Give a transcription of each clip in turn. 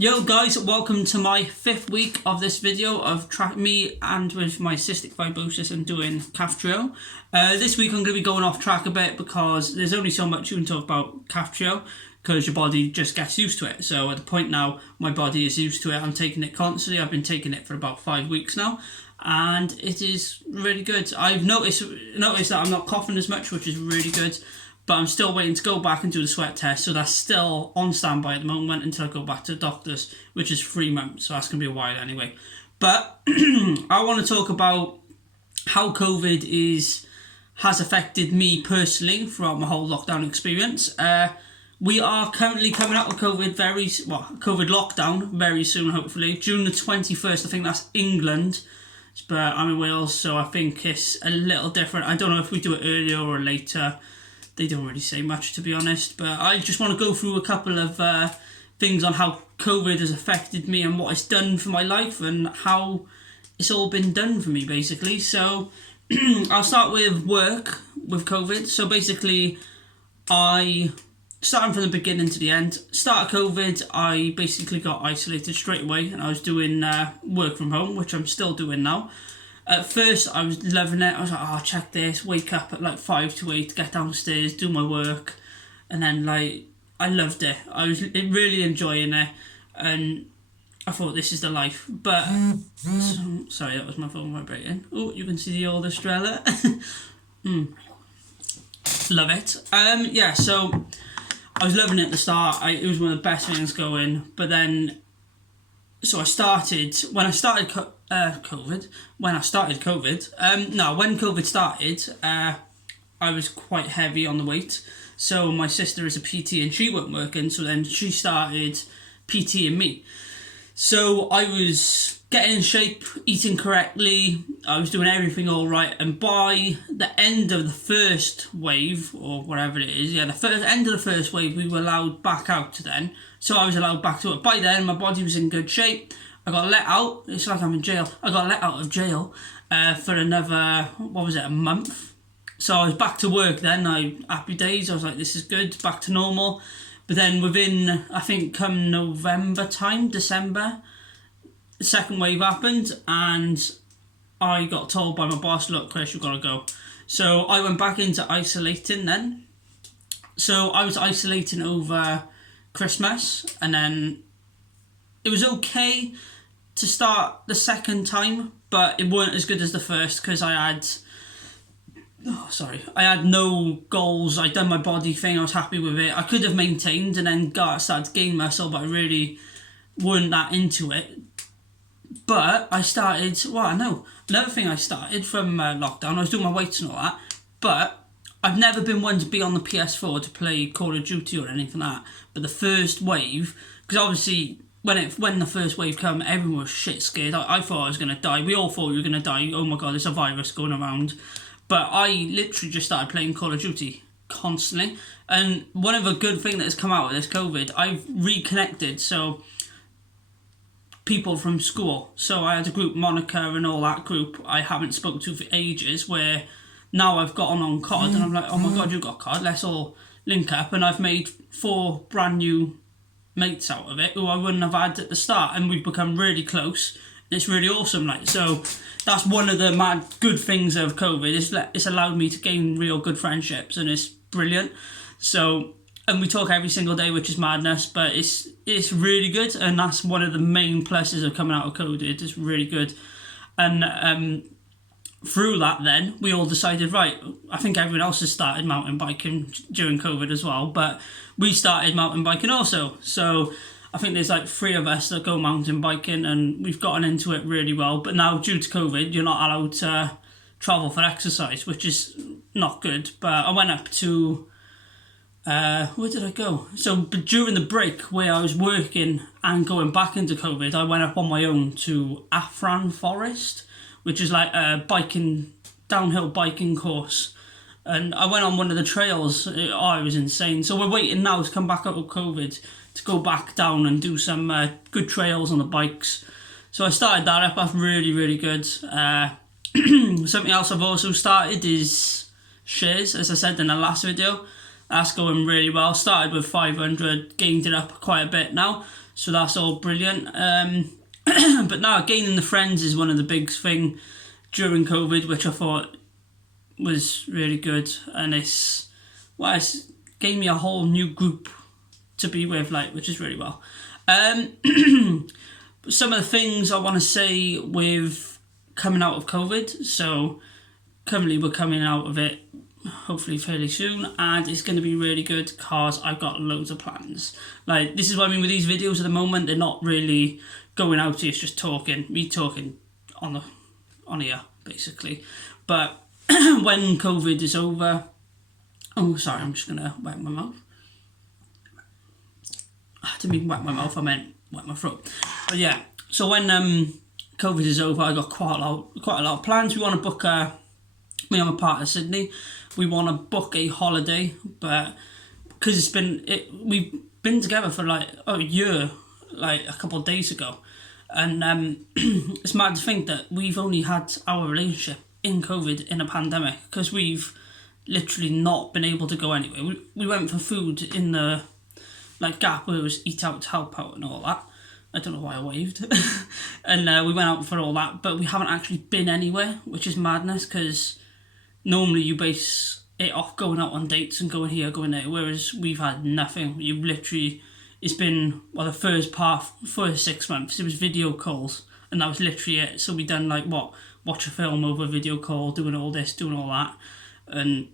Yo guys, welcome to my 5th week of this video of me and with my cystic fibrosis and doing Kaftrio. This week I'm going to be going off track a bit because there's only so much you can talk about Kaftrio because your body just gets used to it. So at the point now my body is used to it. I'm taking it constantly. I've been taking it for about 5 weeks now and it is really good. I've noticed that I'm not coughing as much, which is really good. But I'm still waiting to go back and do the sweat test, so that's still on standby at the moment until I go back to the doctors, which is 3 months, so that's going to be a while anyway. But I want to talk about how COVID has affected me personally throughout my whole lockdown experience. We are currently coming out of COVID COVID lockdown very soon, hopefully. June the 21st, I think that's England, but I'm in Wales, so I think it's a little different. I don't know if we do it earlier or later. They don't really say much, to be honest, but I just want to go through a couple of things on how COVID has affected me and what it's done for my life and how it's all been done for me, basically. So I'll start with work with COVID. So basically, starting from the beginning to the end, start of COVID, I basically got isolated straight away and I was doing work from home, which I'm still doing now. At first, I was loving it. I was like, oh, check this, wake up at like 5 to 8, get downstairs, do my work. And then, I loved it. I was really enjoying it. And I thought, this is the life. But, sorry, that was my phone vibrating. Oh, you can see the old Estrella. Love it. Yeah, so I was loving it at the start. It was one of the best things going. But then, so when COVID started, I was quite heavy on the weight. So my sister is a PT and she wasn't working, so then she started PTing me. So I was getting in shape, eating correctly, I was doing everything all right, and by the end of the first wave, or whatever it is, end of the first wave, we were allowed back out then. So I was allowed back to it. By then, my body was in good shape. I got let out. It's like I'm in jail. I got let out of jail for another, a month. So I was back to work then. Happy days. I was like, this is good. Back to normal. But then within, I think, come November time, December, the second wave happened. And I got told by my boss, look, Chris, you've got to go. So I went back into isolating then. So I was isolating over Christmas. And then it was okay to start the second time, but it weren't as good as the first because I had no goals. I'd done my body thing. I was happy with it. I could have maintained and then started to gain muscle, but I really weren't that into it. But I started, another thing I started from lockdown, I was doing my weights and all that, but I've never been one to be on the PS4 to play Call of Duty or anything like that. But the first wave, because obviously when the first wave came, everyone was shit scared. I thought I was going to die. We all thought we were going to die. Oh my god, there's a virus going around. But I literally just started playing Call of Duty constantly. And one of the good things that has come out of this COVID, I've reconnected. So people from school. So I had a group, Monica and all that group I haven't spoken to for ages, where now I've got on COD and I'm like, oh my god, you've got COD, let's all link up. And I've made 4 brand new mates out of it who I wouldn't have had at the start, and we've become really close. It's really awesome. So that's one of the mad good things of COVID. It's allowed me to gain real good friendships, and it's brilliant. So, and we talk every single day, which is madness, but it's really good, and that's one of the main pluses of coming out of COVID. It's really good. And through that then, we all decided, right, I think everyone else has started mountain biking during COVID as well, but we started mountain biking also. So I think there's 3 of us that go mountain biking, and we've gotten into it really well. But now, due to COVID, you're not allowed to travel for exercise, which is not good. But I went up to, where did I go? So during the break where I was working and going back into COVID, I went up on my own to Afran Forest, which is like a downhill biking course. And I went on one of the trails. It was insane. So we're waiting now to come back out of COVID to go back down and do some good trails on the bikes. So I started that up. That's really, really good. Something else I've also started is shares, as I said in the last video. That's going really well. Started with 500, gained it up quite a bit now, so that's all brilliant. But now gaining the friends is one of the big thing during COVID, which I thought was really good, and it's gave me a whole new group to be with, like, which is really well. Some of the things I want to say with coming out of COVID. So currently we're coming out of it hopefully fairly soon, and it's going to be really good because I've got loads of plans. Like, this is what I mean with these videos at the moment. They're not really going out here, it's just me talking on here basically. But when COVID is over, oh sorry, I'm just gonna wet my mouth. I didn't mean wet my mouth, I meant wet my throat. But yeah, so when COVID is over, I got quite a lot of plans. We want to book me and my partner Sydney. We want to book a holiday, but because we've been together for like a year, like a couple of days ago, and it's mad to think that we've only had our relationship in COVID, in a pandemic, because we've literally not been able to go anywhere. We went for food in the Gap, where it was eat out, help out and all that. I don't know why I waved. And we went out for all that, but we haven't actually been anywhere, which is madness, because normally you base it off going out on dates and going here, going there, whereas we've had nothing. It's been, the first 6 months, it was video calls, and that was literally it. So we done watch a film over video call, doing all this, doing all that. And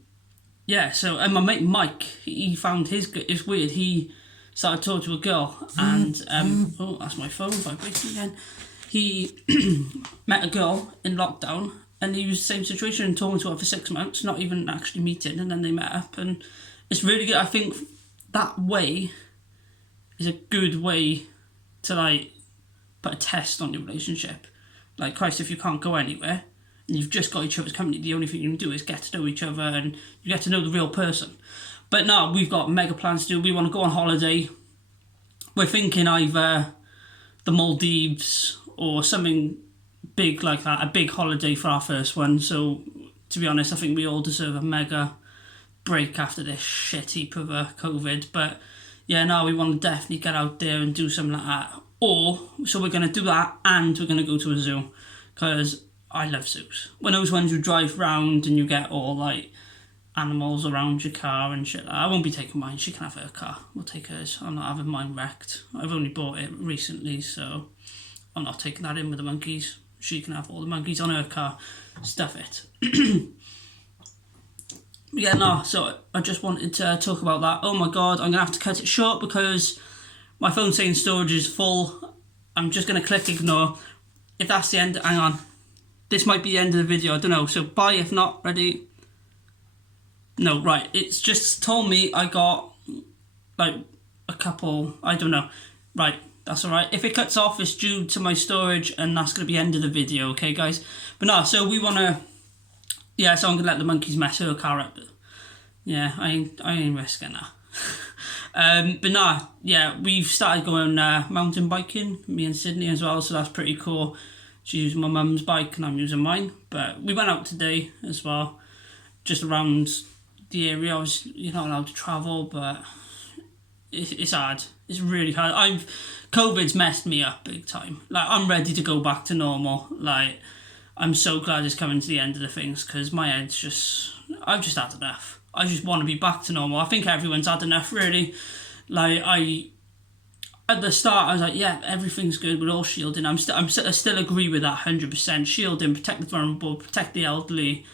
yeah, so, and my mate Mike, he found it's weird, he started talking to a girl, and oh, that's my phone vibrating again. He met a girl in lockdown, and he was the same situation, talking to her for 6 months, not even actually meeting, and then they met up, and it's really good. I think that way is a good way to put a test on your relationship. Like, Christ, if you can't go anywhere and you've just got each other's company, the only thing you can do is get to know each other and you get to know the real person. But no, we've got mega plans to do. We want to go on holiday. We're thinking either the Maldives or something big like that, a big holiday for our first one. So, to be honest, I think we all deserve a mega break after this shit heap of COVID. But yeah, no, we want to definitely get out there and do something like that. So we're going to do that, and we're going to go to a zoo, because I love zoos. When those ones you drive round and you get all animals around your car and shit. I won't be taking mine. She can have her car. We'll take hers. I'm not having mine wrecked. I've only bought it recently, so I'm not taking that in with the monkeys. She can have all the monkeys on her car. Stuff it. Yeah, no, so I just wanted to talk about that. Oh my god, I'm going to have to cut it short because my phone's saying storage is full. I'm just going to click ignore. If that's the end, hang on. This might be the end of the video, I don't know. So bye if not. Ready? No, right. It's just told me I got a couple, I don't know. Right, that's alright. If it cuts off, it's due to my storage, and that's going to be the end of the video, okay guys? But no, so we want to, yeah, so I'm going to let the monkeys mess her car up. Yeah, I ain't risking that. But no, yeah, we've started going mountain biking, me and Sydney as well, so that's pretty cool. She's using my mum's bike and I'm using mine. But we went out today as well, just around the area. You're not allowed to travel, but it's hard. It's really hard. COVID's messed me up big time. I'm ready to go back to normal. I'm so glad it's coming to the end of the things, because my head's I've just had enough. I just want to be back to normal. I think everyone's had enough, really. At the start, I was like, yeah, everything's good, we're all shielding. I still agree with that 100%. Shielding, protect the vulnerable, protect the elderly,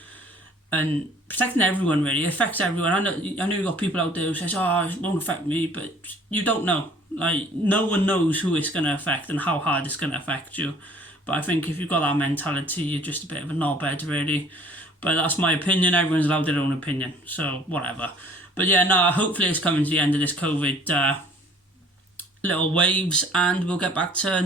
and protecting everyone, really. It affects everyone. I know you've got people out there who says, oh, it won't affect me, but you don't know. No one knows who it's going to affect and how hard it's going to affect you. But I think if you've got that mentality, you're just a bit of a knobhead, really. But that's my opinion. Everyone's allowed their own opinion, so whatever. But yeah, no, hopefully it's coming to the end of this COVID little waves, and we'll get back to